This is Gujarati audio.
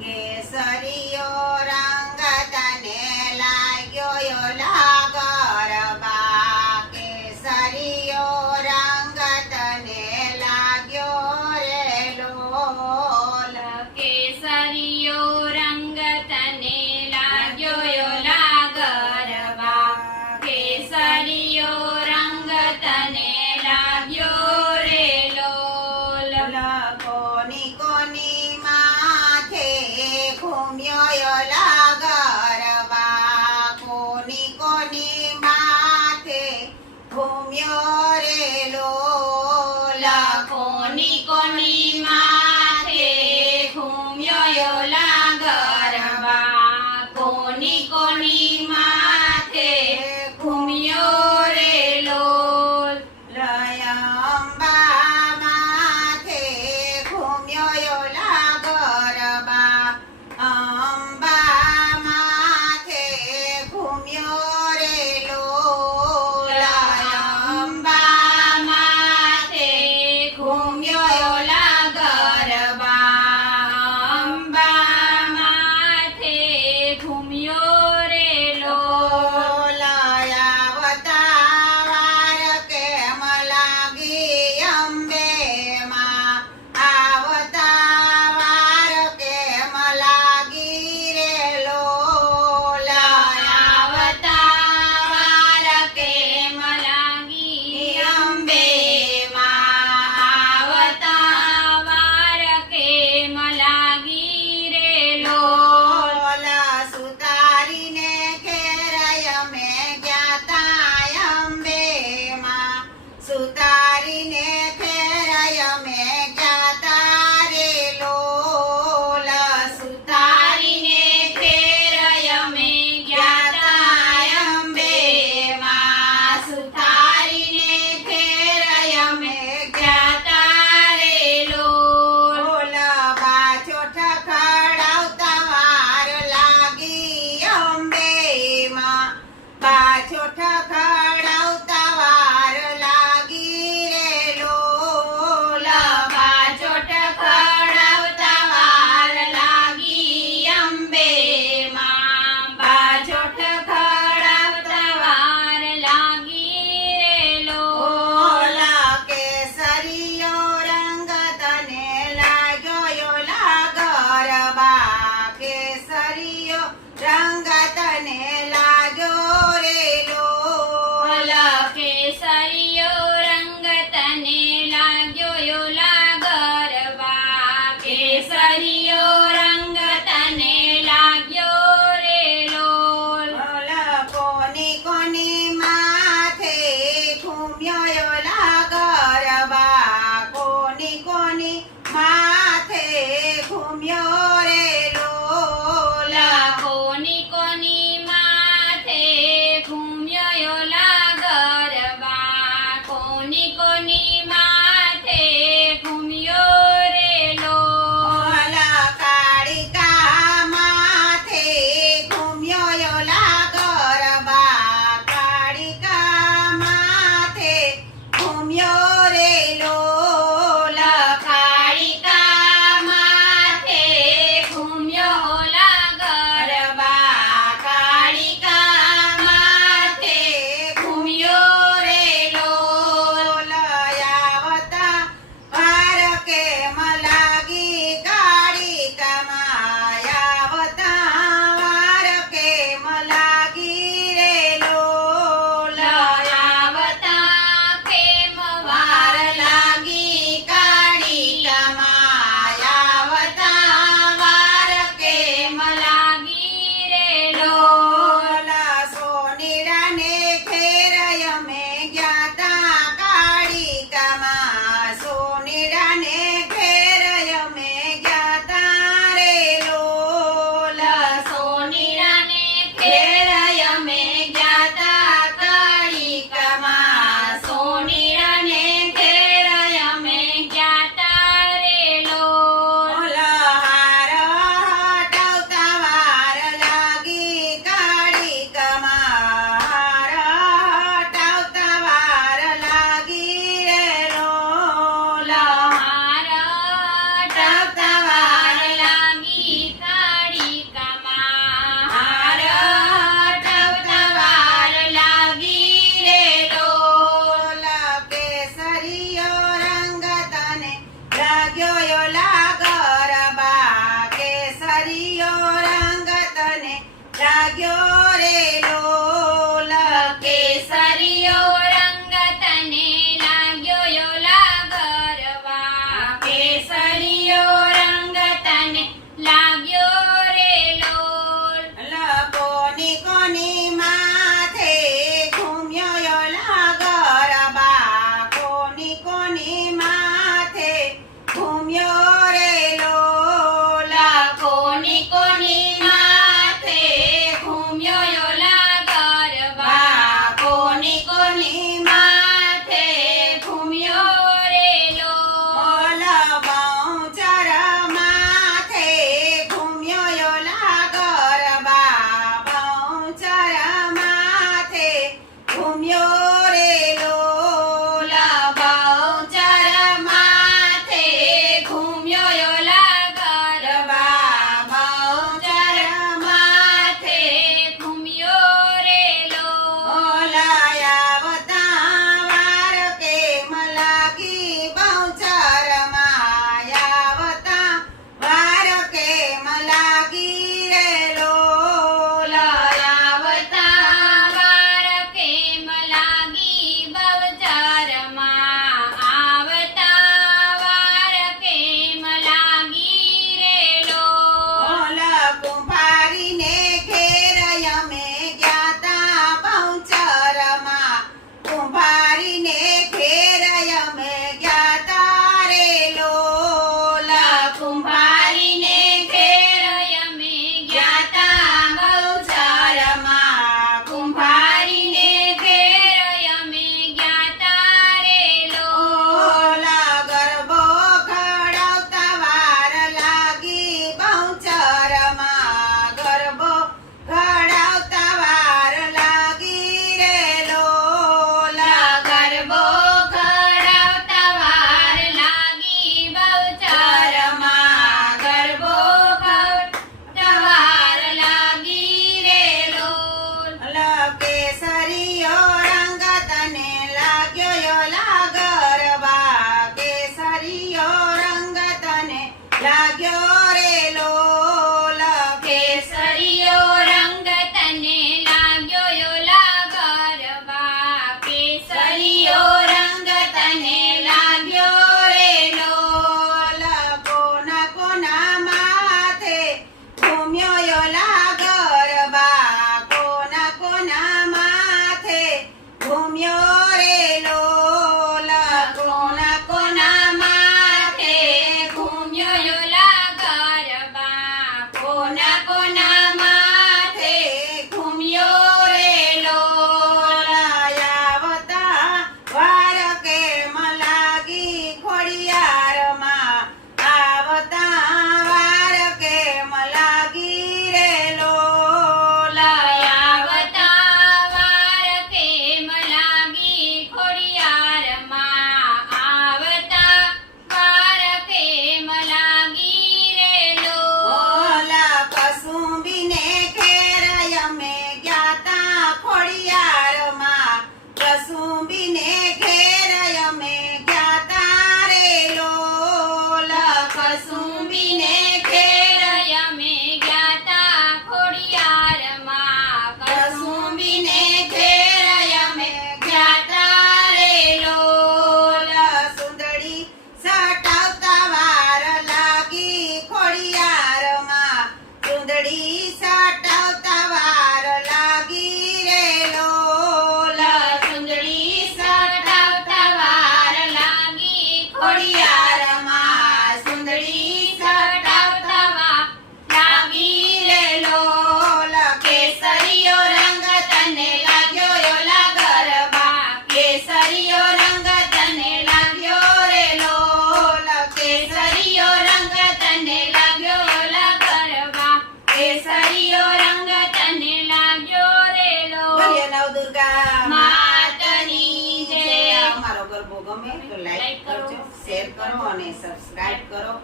કેસરીયો રંગ તને લાગ્યો યોલા ગરબા કેસરીયો રંગ તને લાગ્યો રે લોલ કેસરીયો રંગ તને લાગ્યો યોલા ગરબા કેસરીયો રંગ તને લાગ્યો રે લોલ કોની કોની માથે ઘૂમ્યો યોલા ગરબા કોની કોની માથે ઘૂમ્યો રે લોલ કોની કોની માથે ઘૂમ્યો યોલા ગરબા કોની કોની માથે ઘૂમ્યો રે લોલ અંબા માથે ઘૂમ્યો યોલા ગરબા અંબા માથે ઘૂમ્યો રે લોલ અંબા માથે ઘૂમ્યો યોલા ગરબા અંબા માથે ઘૂમ્યો રે લોલ આવતાવાર કેમ લાગી અંબે માં આવતાવાર કેમ લાગી રે લોલ આવતાવાર કેમ લાગી અંબે માં આવતાવાર કેમ લાગી રે લોલ સુતારીને ખેરય મે જ્ઞાતા અંબે માં સુતારીને ખેરય મે જ્ઞાતા રે લોલ તારીને ખેરય મે જ્ઞાતા અંબે માં સુતારીને ખેરય મે જ્ઞાતા રે લોલ બાજો ઠખડાવતા વાર લાગી અંબે માં બાજો ઠખડાવતા વાર લાગી રે લોલ બાજો ઠખડાવતા વાર લાગી અંબે માં બાજો ઠખડાવતા વાર લાગી રે લોલ કેસરીયો રંગ તને લાગ્યો યોલા ગરબા કેસરીયો રંગ તને લાગ્યો રે લોલ કેસરીયો રંગ તને લાગ્યો યોલા ગરબા કેસરીયો રંગ તને લાગ્યો રે લોલ કોની કોની માથે ઘૂમ્યો યોલા ગરબા કોની કોની માથે ઘૂમ્યો રે લોલ કોની કોની માથે ઘૂમ્યો યોલા ગરબા કોની કોની માથે ઘૂમ્યો રે લોલ કાળિકા માથે ઘૂમ્યો યોલા ગરબા કાળિકા માથે ઘૂમ્યો રે લોલ કાળિકા માથે કોની કોની માથે ઘૂમ્યો ઓલા ગરબા કોની કોની માથે ઘૂમ્યો રેલો ઓલા બહુચર માથે ઘૂમ્યો ઓલા ગરબા બહુચર માથે ઘૂમ્યો રેલો ઓલા બહુચર માથે ઘૂમ્યો ઓલા ગરબા બહુચર માથે ઘૂમ્યો રેલો ઓલા આવતા વાર કેમ લાગી બહુચરમાં આવતા વાર કેમ લાગી રેલો આવતા વાર કેમ લાગી બહુચરમાં આવતા વાર કેમ લાગી રેલો ઓલા કુંભારીને ઘેર અમે ગ્યાતા બહુચરમાં કુંભારીને ઘેર અમે ગ્યાતા રેલો કુંભારીને ઘેર અમે ગ્યાતા બહુચરમાં કુંભારીને ઘેર અમે ગ્યાતા રેલો ઓલા ગરબો ઘડાવતા વાર લાગી બહુચરમાં ગરબો ઘડાવતા વાર લાગી રેલો ગરબો ઘડાવતા વાર લાગી બહુચરમાં ગરબો ઘડાવતા વાર લાગી રેલો કેસરીયો રંગ તને લાગ્યો ઓલા ગરબા કેસરીયો રંગ તને લાગ્યો રેલો કેસરીયો રંગ તને લાગ્યો ઓલા ગરબા કેસરીયો રંગ તને લાગ્યો રેલો કોના કોના માથે ઘૂમ્યો ઓલા ગરબા કોના કોના માથે ઘૂમ્યો રેલો કોના કોના માથે ઘૂમ્યો ઓલા ગરબા કોના કોના માથે ઘૂમ્યો રેલો આવતા વાર કેમ લાગી ખોડિયારમાં આવતા વાર કેમ લાગી રેલો આવતા વાર કેમ લાગી ખોડિયારમાં આવતા વાર કેમ લાગી રેલો ઓલા કસુંબીને ઘેર અમે ગ્યાતા ખોડિયારમાં કસુંબીને ઘેર અમે ગ્યાતા રેલો કસુંબીને ઘેર અમે ગ્યાતા ખોડિયારમાં કસુંબીને ઘેર અમે ગ્યાતા રેલો સુંદડી સટાવતા વાર લાગી ખોડિયારમાં સુંદડી સટાવતા વાર લાગી રેલો સુંદરી સટાવતા વાર લાગી ખોડિયારમાં સુંદરી સટાવતા વાર લાગી રેલો કેસરીયો રંગ તને લાગ્યો ઓલા ગરબા કેસરીયો રંગ તને લાગ્યો રેલો કેસરીયો રંગ તને લાગ્યો ઓલા ગરબા કેસરીયો રંગ તને લાગ્યો રેલો બોલીએ નવદુર્ગા માતની જય અમારો ગરબો ગમે તો લાઈક કરજો શેર કરો અને સબસ્ક્રાઇબ કરો